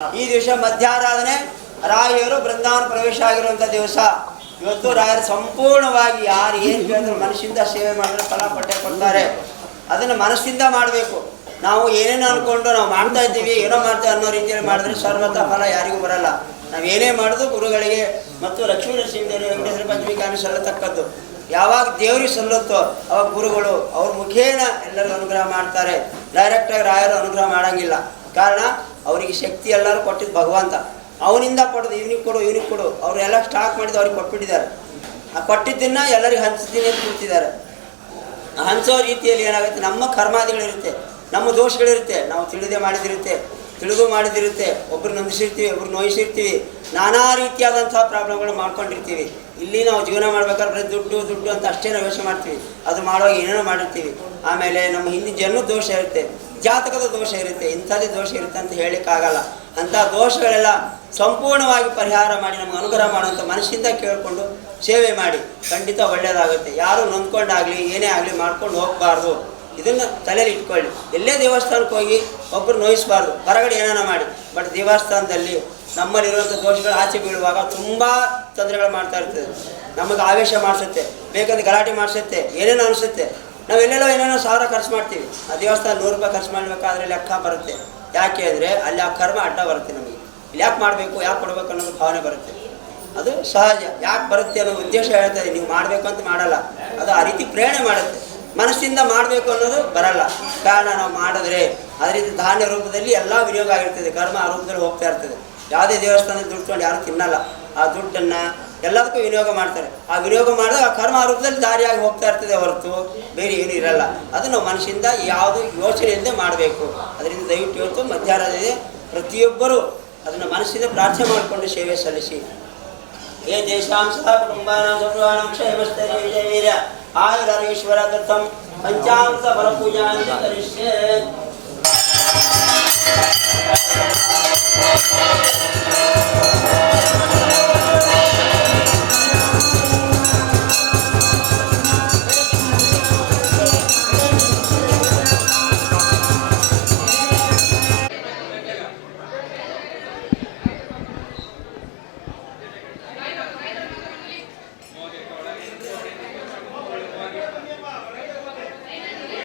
ಈ ದಿವಸ ಮಧ್ಯಾರಾಧನೆ, ರಾಯರು ಬೃಂದಾವನ ಪ್ರವೇಶ ಆಗಿರುವಂಥ ದಿವಸ. ಇವತ್ತು ರಾಯರು ಸಂಪೂರ್ಣವಾಗಿ ಯಾರು ಏನು ಕೇಳಿದ್ರು ಮನಸ್ಸಿಂದ ಸೇವೆ ಮಾಡಿದ್ರೆ ಫಲ ಪಟ್ಟೆ ಕೊಡ್ತಾರೆ. ಅದನ್ನು ಮನಸ್ಸಿಂದ ಮಾಡಬೇಕು. ನಾವು ಏನೇನು ಅನ್ಕೊಂಡು ನಾವು ಮಾಡ್ತಾ ಇದ್ದೀವಿ, ಏನೋ ಮಾಡ್ತಾ ಅನ್ನೋ ರೀತಿಯಲ್ಲಿ ಮಾಡಿದ್ರೆ ಸರ್ವತ ಫಲ ಯಾರಿಗೂ ಬರಲ್ಲ. ನಾವು ಏನೇ ಮಾಡೋದು ಗುರುಗಳಿಗೆ ಮತ್ತು ಲಕ್ಷ್ಮೀ ನರಸಿಂಹದೇವರು ವೆಂಕಟೇಶ್ವರ ಪಂಚಮಿಕಾನ ಸಲ್ಲತಕ್ಕದ್ದು. ಯಾವಾಗ ದೇವರಿಗೆ ಸಲ್ಲುತ್ತೋ ಅವಾಗ ಗುರುಗಳು ಅವ್ರ ಮುಖೇನ ಎಲ್ಲರೂ ಅನುಗ್ರಹ ಮಾಡ್ತಾರೆ. ಡೈರೆಕ್ಟಾಗಿ ರಾಯರು ಅನುಗ್ರಹ ಮಾಡಂಗಿಲ್ಲ. ಕಾರಣ ಅವರಿಗೆ ಶಕ್ತಿ ಎಲ್ಲರೂ ಕೊಟ್ಟಿದ್ದು ಭಗವಂತ. ಅವನಿಂದ ಕೊಡೋದು, ಇವನಿಗೆ ಕೊಡು ಇವನಿಗೆ ಕೊಡು. ಅವರೆಲ್ಲ ಸ್ಟಾಕ್ ಮಾಡಿದ್ದು ಅವ್ರಿಗೆ ಕೊಟ್ಬಿಟ್ಟಿದ್ದಾರೆ. ಆ ಕೊಟ್ಟಿದ್ದನ್ನ ಎಲ್ಲರಿಗೆ ಹಂಚ್ತೀನಿ ಅಂತ ಕೂತಿದ್ದಾರೆ. ಹಂಚೋ ರೀತಿಯಲ್ಲಿ ಏನಾಗುತ್ತೆ? ನಮ್ಮ ಕರ್ಮಾದಿಗಳಿರುತ್ತೆ, ನಮ್ಮ ದೋಷಗಳಿರುತ್ತೆ. ನಾವು ತಿಳಿದೇ ಮಾಡಿದಿರುತ್ತೆ, ತಿಳಿದು ಮಾಡಿದಿರುತ್ತೆ. ಒಬ್ರು ನಂಬಿಸಿರ್ತೀವಿ ಒಬ್ರು ನೋಯಿಸಿರ್ತೀವಿ. ನಾನಾ ರೀತಿಯಾದಂತಹ ಪ್ರಾಬ್ಲಮ್ಗಳು ಮಾಡ್ಕೊಂಡಿರ್ತೀವಿ. ಇಲ್ಲಿ ನಾವು ಜೀವನ ಮಾಡ್ಬೇಕಾದ್ರೆ ಬರೀ ದುಡ್ಡು ದುಡ್ಡು ಅಂತ ಅಷ್ಟೇ ನಾವು ಯೋಚನೆ ಮಾಡ್ತೀವಿ. ಅದು ಮಾಡುವಾಗ ಏನೇನೋ ಮಾಡಿರ್ತೀವಿ. ಆಮೇಲೆ ನಮ್ಮ ಹಿಂದಿನ ಜನ್ಮ ದೋಷ ಇರುತ್ತೆ. ಜಾತಕದ ದೋಷ ಇರುತ್ತೆ, ಇಂಥದ್ದೇ ದೋಷ ಇರುತ್ತೆ ಅಂತ ಹೇಳಲಿಕ್ಕಾಗಲ್ಲ. ಅಂಥ ದೋಷಗಳೆಲ್ಲ ಸಂಪೂರ್ಣವಾಗಿ ಪರಿಹಾರ ಮಾಡಿ ನಮ್ಗೆ ಅನುಗ್ರಹ ಮಾಡುವಂಥ ಮನಸ್ಸಿಂದ ಕೇಳಿಕೊಂಡು ಸೇವೆ ಮಾಡಿ. ಖಂಡಿತ ಒಳ್ಳೆಯದಾಗುತ್ತೆ. ಯಾರು ನೊಂದ್ಕೊಂಡಾಗಲಿ, ಏನೇ ಆಗಲಿ ಮಾಡ್ಕೊಂಡು ಹೋಗಬಾರ್ದು. ಇದನ್ನು ತಲೆಯಲ್ಲಿ ಇಟ್ಕೊಳ್ಳಿ. ಎಲ್ಲೇ ದೇವಸ್ಥಾನಕ್ಕೆ ಹೋಗಿ ಒಬ್ಬರು ನೋಯಿಸಬಾರ್ದು. ಹೊರಗಡೆ ಏನಾನ ಮಾಡಿ. ಬಟ್ ದೇವಸ್ಥಾನದಲ್ಲಿ ನಮ್ಮಲ್ಲಿರುವಂಥ ದೋಷಗಳು ಆಚೆ ಬೀಳುವಾಗ ತುಂಬ ತೊಂದರೆಗಳು ಮಾಡ್ತಾ ಇರ್ತದೆ. ನಮಗೆ ಆವೇಶ ಮಾಡಿಸುತ್ತೆ. ಬೇಕಂದ್ರೆ ಗಲಾಟೆ ಮಾಡಿಸುತ್ತೆ. ಏನೇನೋ ಅನಿಸುತ್ತೆ. ನಾವು ಎಲ್ಲೆಲ್ಲೋ ಏನೇನೋ ಸಾವಿರ ಖರ್ಚು ಮಾಡ್ತೀವಿ. ಆ ದೇವಸ್ಥಾನ ನೂರು ರೂಪಾಯಿ ಖರ್ಚು ಮಾಡಬೇಕಾದ್ರೆ ಲೆಕ್ಕ ಬರುತ್ತೆ. ಯಾಕೆ ಅಂದರೆ ಅಲ್ಲಿ ಆ ಕರ್ಮ ಅಡ್ಡ ಬರುತ್ತೆ ನಮಗೆ. ಇಲ್ಲಿ ಯಾಕೆ ಮಾಡಬೇಕು, ಯಾಕೆ ಕೊಡಬೇಕು ಅನ್ನೋದು ಭಾವನೆ ಬರುತ್ತೆ. ಅದು ಸಹಜ. ಯಾಕೆ ಬರುತ್ತೆ ಅನ್ನೋ ಉದ್ದೇಶ ಹೇಳ್ತಾರೆ ನೀವು ಮಾಡಬೇಕು ಅಂತ ಮಾಡಲ್ಲ. ಅದು ಆ ರೀತಿ ಪ್ರೇರಣೆ ಮಾಡುತ್ತೆ. ಮನಸ್ಸಿಂದ ಮಾಡಬೇಕು ಅನ್ನೋದು ಬರಲ್ಲ. ಕಾರಣ ನಾವು ಮಾಡಿದ್ರೆ ಅದರಿಂದ ಧಾನ್ಯ ರೂಪದಲ್ಲಿ ಎಲ್ಲ ವಿನಿಯೋಗ ಆಗಿರ್ತದೆ. ಕರ್ಮ ಆ ರೂಪದಲ್ಲಿ ಹೋಗ್ತಾ ಇರ್ತದೆ. ಯಾವುದೇ ದೇವಸ್ಥಾನದಲ್ಲಿ ದುಡ್ಡು ತೊಗೊಂಡು ಯಾರು ತಿನ್ನಲ್ಲ. ಆ ದುಡ್ಡನ್ನು ಎಲ್ಲದಕ್ಕೂ ವಿನಿಯೋಗ ಮಾಡ್ತಾರೆ. ಆ ವಿನಿಯೋಗ ಮಾಡಿದ್ರೆ ಆ ಕರ್ಮ ರೂಪದಲ್ಲಿ ದಾರಿಯಾಗಿ ಹೋಗ್ತಾ ಇರ್ತದೆ ಹೊರತು ಬೇರೆ ಏನು ಇರಲ್ಲ. ಅದನ್ನು ಮನುಷ್ಯಿಂದ ಮನಸ್ಸಿಂದ ಯಾವುದು ಯೋಚನೆಯಿಂದ ಮಾಡಬೇಕು. ಅದರಿಂದ ದಯವಿಟ್ಟು ಇವತ್ತು ಮಧ್ಯಾಹ್ನದಿದೆ ಪ್ರತಿಯೊಬ್ಬರೂ ಅದನ್ನು ಮನಸ್ಸಿಂದ ಪ್ರಾರ್ಥನೆ ಮಾಡಿಕೊಂಡು ಸೇವೆ ಸಲ್ಲಿಸಿ. ಏ ದೇಶಾಂಶ ಕುಟುಂಬಾನಾಂ ಕ್ಷೇಮಸ್ಥೈರ್ಯ ಆಯುರಾರೀಶ್ವರ ಕೃತಂ ಪಂಚಾಮೃತ ಬಲಪೂಜಾ ಅಂತ